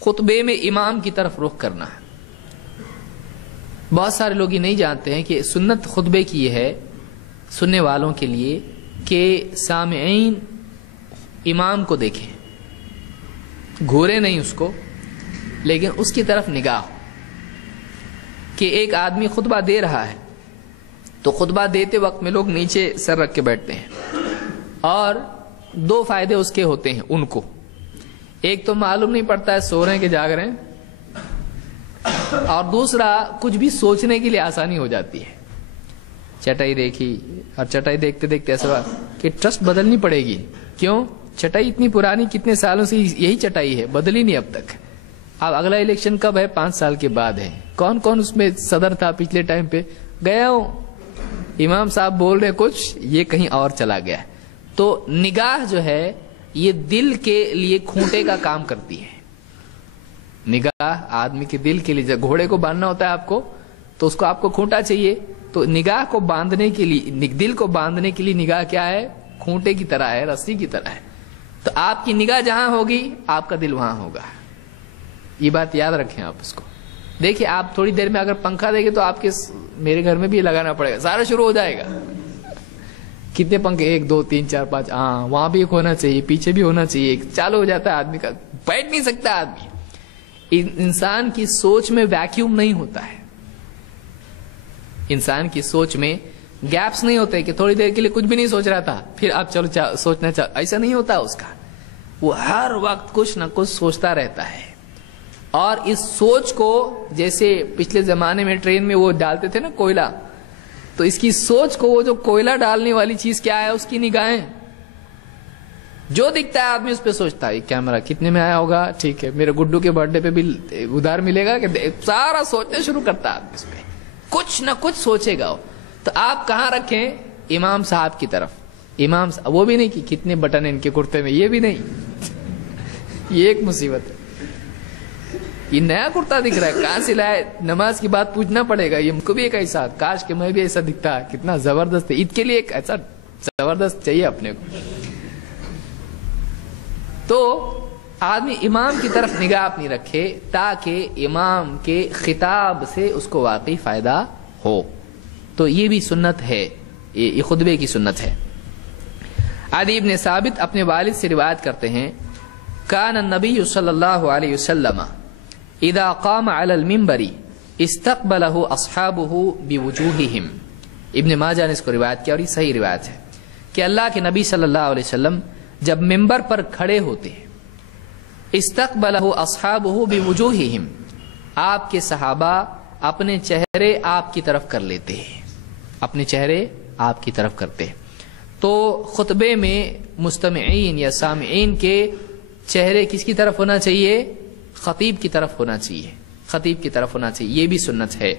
خطبے میں امام کی طرف رخ کرنا ہے۔ بہت سارے لوگ یہ نہیں جانتے ہیں کہ سنت خطبے کی یہ ہے سننے والوں کے لیے کہ سامعین امام کو دیکھیں، گھورے نہیں اس کو، لیکن اس کی طرف نگاہ ہو کہ ایک آدمی خطبہ دے رہا ہے تو خطبہ دیتے وقت میں لوگ نیچے سر رکھ کے بیٹھتے ہیں، اور دو فائدے اس کے ہوتے ہیں ان کو۔ ایک تو معلوم نہیں پڑتا ہے سو رہے ہیں کہ جاگ رہے ہیں، اور دوسرا کچھ بھی سوچنے کے لیے آسانی ہو جاتی ہے۔ چٹائی دیکھی اور چٹائی دیکھتے دیکھتے ایسا ہوا کہ ٹرسٹ بدلنی پڑے گی، کیوں؟ چٹائی اتنی پرانی، کتنے سالوں سے یہی چٹائی ہے، بدلی نہیں اب تک۔ اب اگلا الیکشن کب ہے؟ 5 سال کے بعد ہے۔ کون کون اس میں صدر تھا پچھلے ٹائم پہ؟ گیا ہوں، امام صاحب بول رہے کچھ، یہ کہیں اور چلا گیا۔ تو نگاہ جو ہے یہ دل کے لیے کھونٹے کا کام کرتی ہے۔ نگاہ آدمی کے دل کے لیے، جب گھوڑے کو باندھنا ہوتا ہے آپ کو تو اس کو آپ کو کھونٹا چاہیے، تو نگاہ کو باندھنے کے لیے، دل کو باندھنے کے لیے نگاہ کیا ہے؟ کھونٹے کی طرح ہے، رسی کی طرح ہے۔ تو آپ کی نگاہ جہاں ہوگی آپ کا دل وہاں ہوگا۔ یہ بات یاد رکھیں آپ اس کو۔ دیکھیں آپ تھوڑی دیر میں اگر پنکھا دیں گے تو آپ کے، میرے گھر میں بھی لگانا پڑے گا، سارا شروع ہو جائے گا۔ کتنے پنکھے؟ 1 2 3 4 5، ہاں وہاں بھی ایک ہونا چاہیے، پیچھے بھی ہونا چاہیے، چالو ہو جاتا ہے آدمی کا، بیٹھ نہیں سکتا آدمی۔ انسان کی سوچ میں ویکیوم نہیں ہوتا ہے، انسان کی سوچ میں گیپس نہیں ہوتے کہ تھوڑی دیر کے لیے کچھ بھی نہیں سوچ رہا تھا پھر آپ چلو سوچنا ایسا نہیں ہوتا اس کا۔ وہ ہر وقت کچھ نہ کچھ سوچتا رہتا ہے، اور اس سوچ کو، جیسے پچھلے زمانے میں ٹرین میں وہ ڈالتے تھے نا کوئلہ، تو اس کی سوچ کو، وہ جو کوئلہ ڈالنے والی چیز کیا ہے؟ اس کی نگاہیں۔ جو دکھتا ہے آدمی اس پہ سوچتا ہے، کیمرہ کتنے میں آیا ہوگا، ٹھیک ہے میرے گڈو کے برتھ ڈے پہ بھی ادھار ملے گا، کہ سارا سوچنا شروع کرتا ہے آدمی اس پہ، کچھ نہ کچھ سوچے گا۔ تو آپ کہاں رکھیں؟ امام صاحب کی طرف۔ امام صاحب، وہ بھی نہیں کہ کتنے بٹن ہیں ان کے کرتے میں، یہ بھی نہیں، یہ ایک مصیبت ہے۔ یہ نیا کرتا دکھ رہا ہے، کہاں سے لائے؟ نماز کی بات پوچھنا پڑے گا۔ یہ کو بھی ایک ایسا، کاش کہ میں بھی ایسا دکھتا، کتنا زبردست ہے۔ عید کے لیے ایک ایسا زبردست چاہیے اپنے کو۔ تو آدمی امام کی طرف نگاہ اپنی رکھے تاکہ امام کے خطاب سے اس کو واقعی فائدہ ہو۔ تو یہ بھی سنت ہے، یہ خطبے کی سنت ہے۔ عدی بن ثابت اپنے والد سے روایت کرتے ہیں، کان النبی صلی اللہ علیہ وسلم اذا قام علی المنبر استقبلہ اصحابہ بوجوہہم۔ ابن ماجہ نے اس کو روایت کیا، اور یہ صحیح روایت ہے کہ اللہ کے نبی صلی اللہ علیہ وسلم جب ممبر پر کھڑے ہوتے ہیں، استقبلہ اصحابہ بوجوہہم، آپ کے صحابہ اپنے چہرے آپ کی طرف کر لیتے ہیں، اپنے چہرے آپ کی طرف کرتے ہیں۔ تو خطبے میں مستمعین یا سامعین کے چہرے کس کی طرف ہونا چاہیے؟ خطیب کی طرف ہونا چاہیے، خطیب کی طرف ہونا چاہیے، یہ بھی سنت ہے۔